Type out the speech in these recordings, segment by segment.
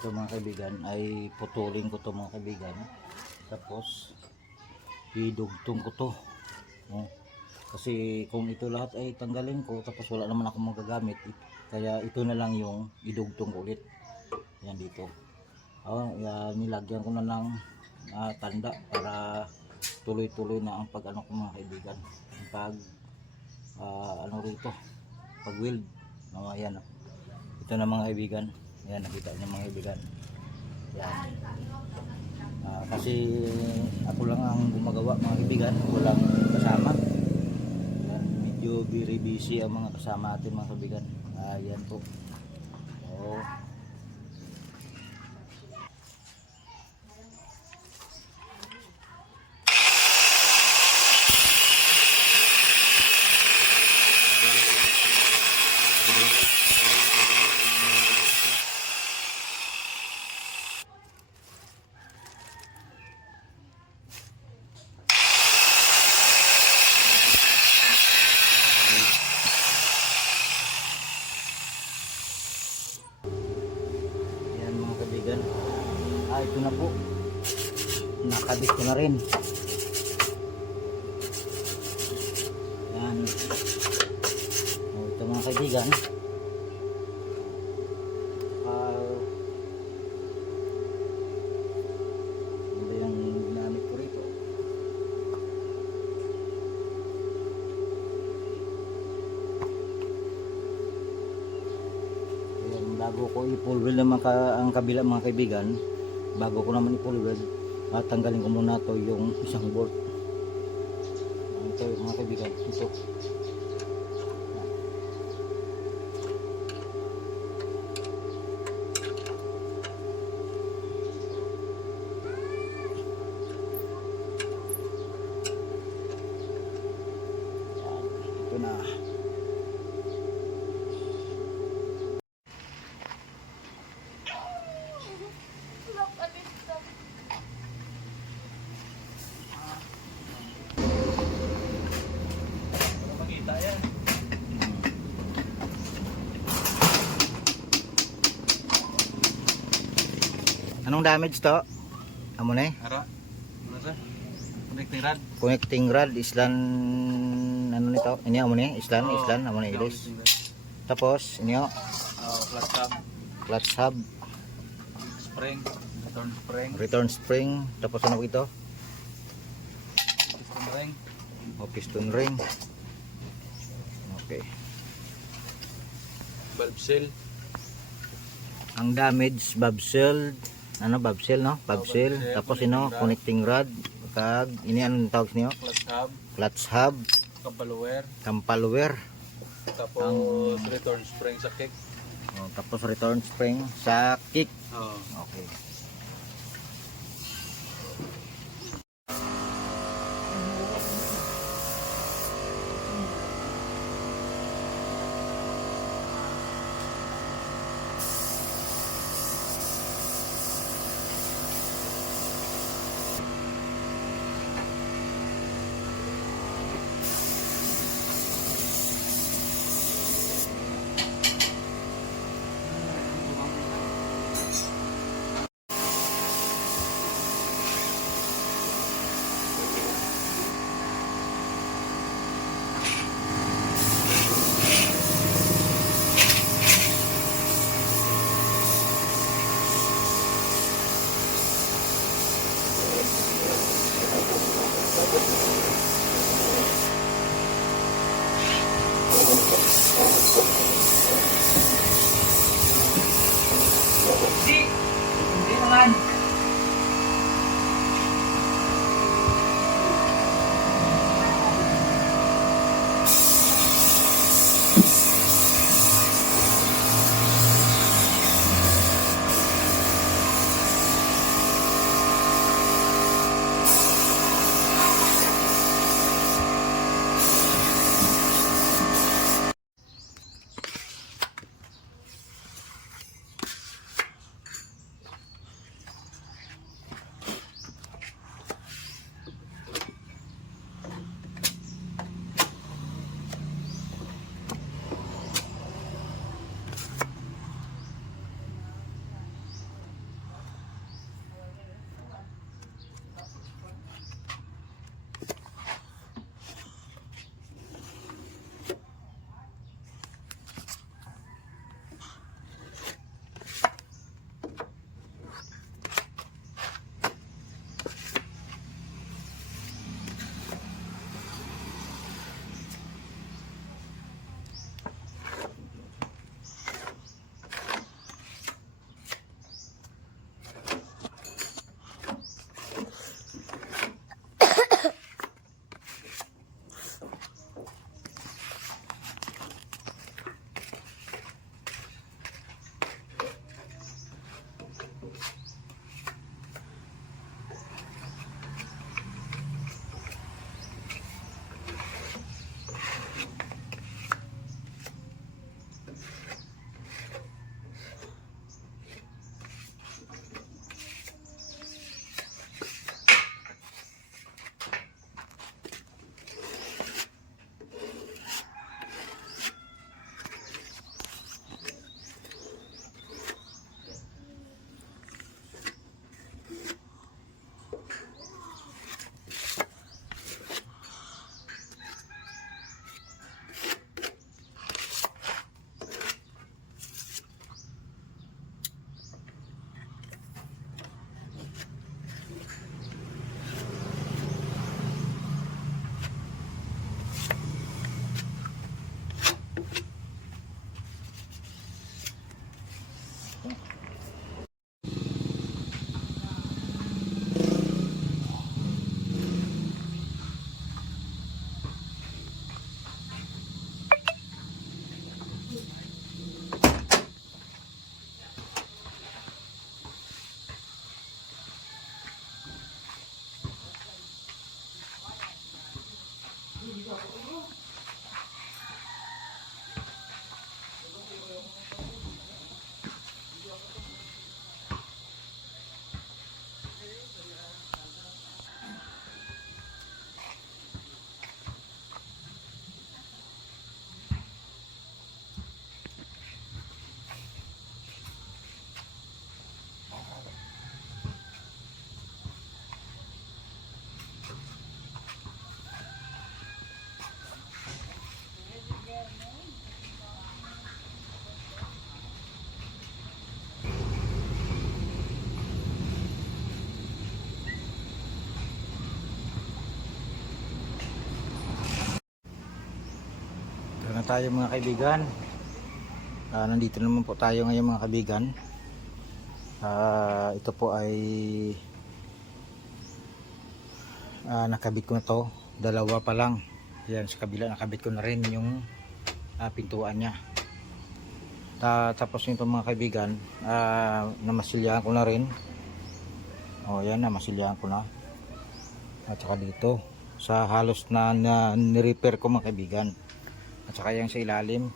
Ito mga kaibigan ay putulin ko to mga kaibigan. Tapos idugtong ko to. Kasi kung ito lahat ay tanggalin ko tapos wala naman ako magagamit, kaya ito na lang yung idugtong ko ulit. Yan dito. Nilagyan ko na ng tanda para tuloy-tuloy na ang pag-ano ko mga kaibigan. Ang pag ano rito, pag weld. Ayan. Ito na mga kaibigan. Ayan, nakita niyo mga kaibigan. Yan. Kasi ako lang ang gumagawa mga kaibigan, walang kasama. Yan, medyo very busy ang mga kasama natin mga kaibigan. Ayan po. Ito na po, nakabit ko na rin. Yan. Ito mga kaibigan, ano yung ginamit ko rito? Ayan, bago ko i-full naman ang kabila mga kaibigan, bago ko naman i-full-weld, tanggalin ko muna to yung isang bolt. Ito mga kaibigan, ito. Ito na. Anong damage to? Amo na eh? Ara. Ano sa? Connecting rod. Connecting rod, islan ano nito? Ini amo na eh? Islan, amo na ilis. Tapos inyo Clutch hub. Clutch hub, Spring, return spring. return spring, tapos ano ito? Piston ring. Piston ring. Okay. Valve seal. Ang damage, valve seal, valve seal no? Valve seal, tapos connecting rod, kag ini anong tawag niyo? Clutch hub. Clutch hub, Campal wear. Tapos return spring sa kick. Tapos return spring sa kick. Okay. tayo mga kaibigan. Nandito naman po tayo ngayon mga kaibigan. Ito po ay nakabit ko na to. Dalawa pa lang. Yan sa kabila nakabit ko na rin yung pintuan niya. Tapos nito mga kaibigan, namasilyahan ko na rin. Yan, namasilyahan ko na. At saka dito sa halos na ni-repair ko mga kaibigan. At saka yung sa ilalim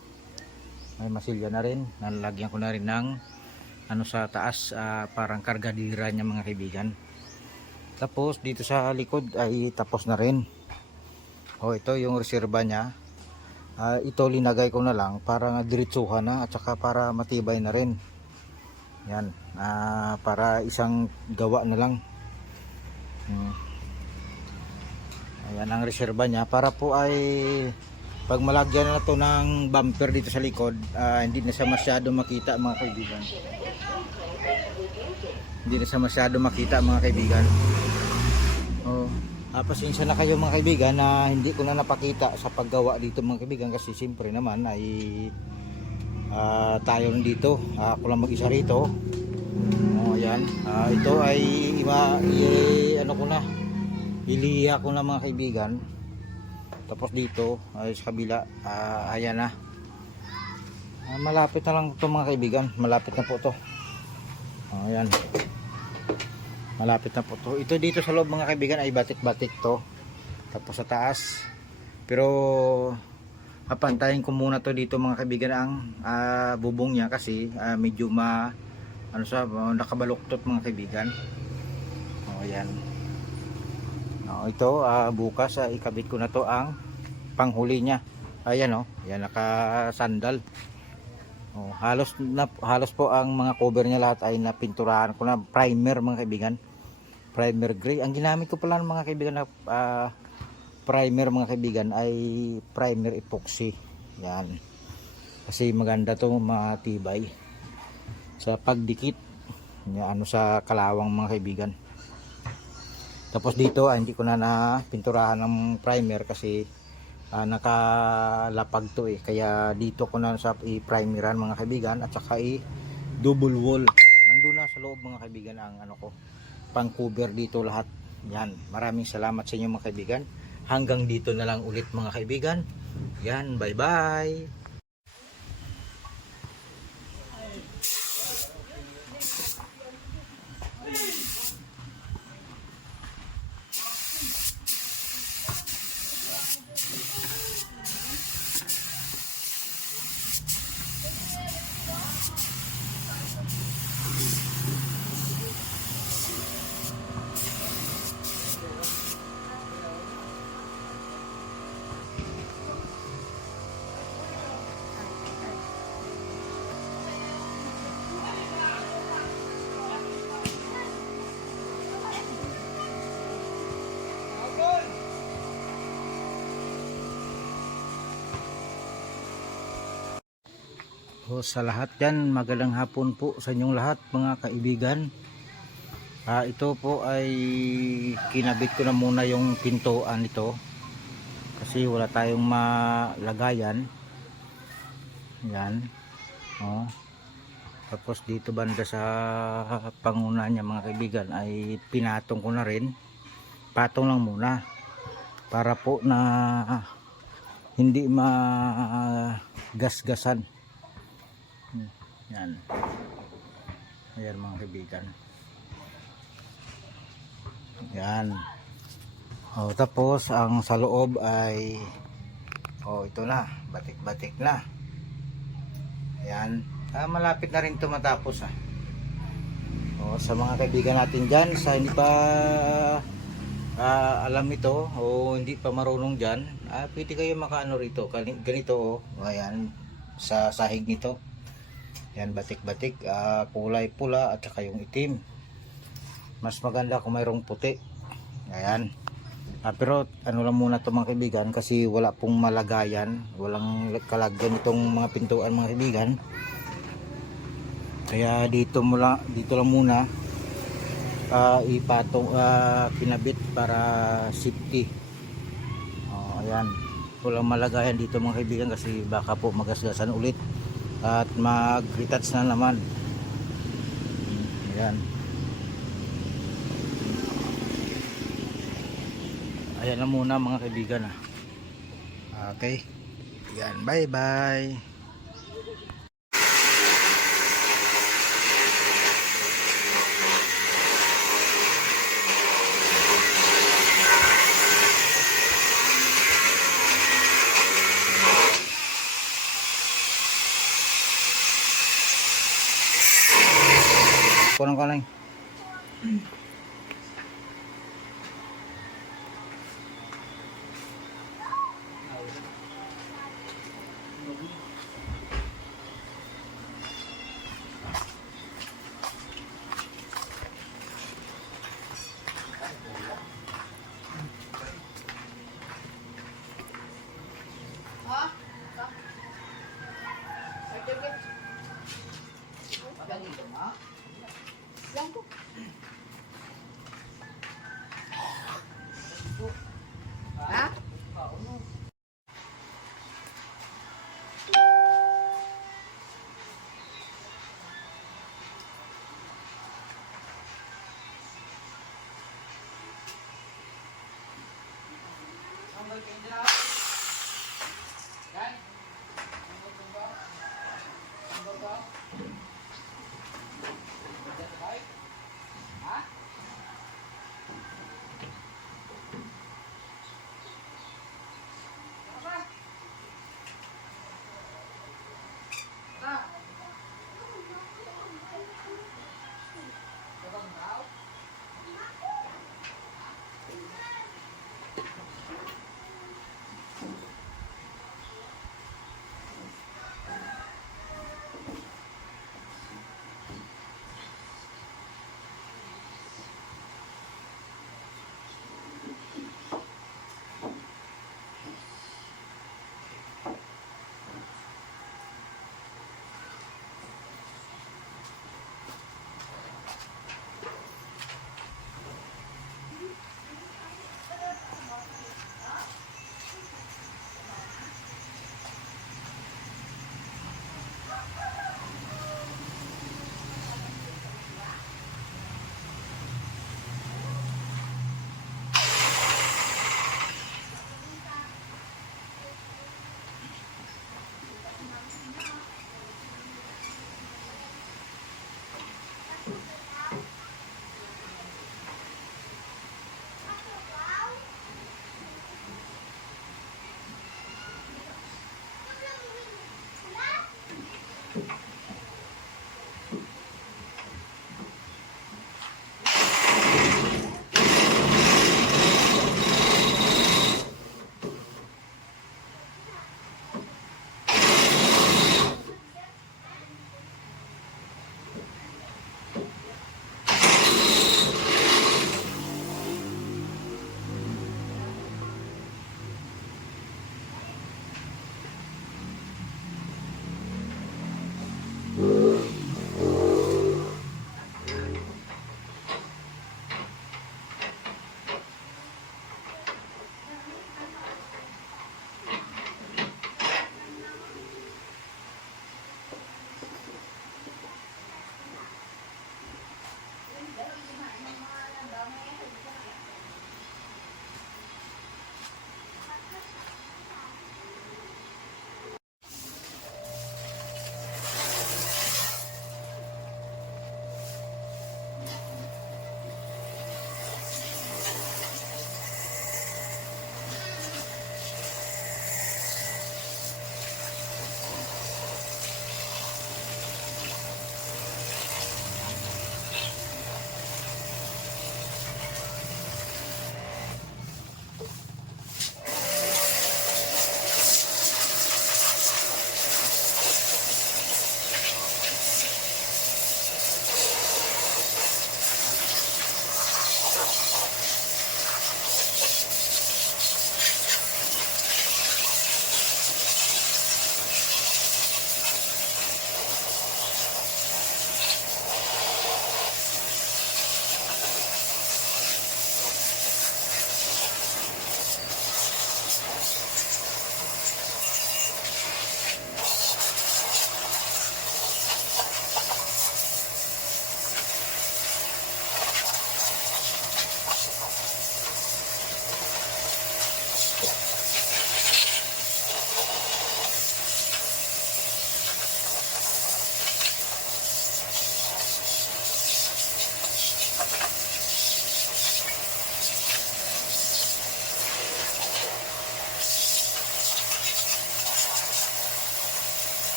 may masilya na rin. Nalagyan ko na rin ng sa taas, parang kargadira niya mga kaibigan. Tapos dito sa likod ay tapos na rin. Ito yung reserva niya. Ito linagay ko na lang para diretsuhan na at saka para matibay na rin. Yan, para isang gawa na lang. Ayan ang reserva niya para po ay pag malagyan na to ng bumper dito sa likod, hindi na siya masyado makita mga kaibigan. Hindi na siya masyado makita mga kaibigan. Pasensya na kayo mga kaibigan na hindi ko na napakita sa paggawa dito mga kaibigan kasi siyempre naman ay tayo lang dito. Ako lang mag-isa rito. Ayan. Ito ay iliya ko na mga kaibigan. Tapos dito ay sa kabila, ayan na. Malapit na lang ito mga kaibigan. Malapit na po ito. Ayan. Malapit na po ito. Ito dito sa loob mga kaibigan ay batik-batik to. Tapos sa taas. Pero papantayin ko muna to dito mga kaibigan ang bubong niya kasi medyo nakabaluktot mga kaibigan. Ayan. Ito bukas ikabit ko na to ang panghuli niya. Ayan yan nakasandal. Halos po ang mga cover niya lahat ay napinturahan ko na primer mga kaibigan. Primer gray. Ang ginamit ko pala ng mga kaibigan na primer mga kaibigan ay primer epoxy. Yan. Kasi maganda to, matibay sa pagdikit sa kalawang mga kaibigan. Tapos dito hindi ko na pinturahan ng primer kasi nakalapag to kaya dito ko na sa i-primeran mga kaibigan at saka i-double wall. Nandun na sa loob mga kaibigan ang pang cover dito lahat. Yan, maraming salamat sa inyo mga kaibigan. Hanggang dito na lang ulit mga kaibigan. Yan, bye bye. Sa lahat yan, magandang hapon po sa inyong lahat mga kaibigan. Ito po ay kinabit ko na muna yung pintuan nito kasi wala tayong malagayan. Yan. Tapos dito banda sa panguna niya mga kaibigan ay pinatong ko na rin. Patong lang muna para po na hindi magasgasan. Yan. Ayan mga kaibigan. Yan. Tapos ang sa loob ay ito na, batik-batik na. Yan. Malapit na rin ito matapos sa mga kaibigan natin dyan sa hindi pa alam ito o hindi pa marunong dyan, pwede kayo makaano rito ganito ayan sa sahig nito. Yan, batik-batik, kulay pula at saka yung itim. Mas maganda kung mayroong puti. Ayan. Pero ano lang muna ito mga kaibigan kasi wala pong malagayan, walang kalagyan itong mga pintuan mga kaibigan. Kaya dito lang muna ipatong kinabit para safety. Ayan. walang malagayan dito mga kaibigan kasi baka po magasgasan ulit at mag-retouch na naman. Ayan. Ayan na muna mga kaibigan. Okay. Ayan, bye bye. Kurang kaleng.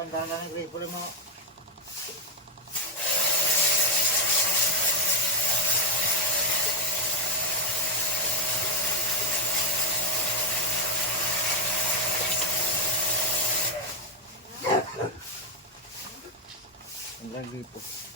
Tandaan lang ang grade mo. Ang lagi po.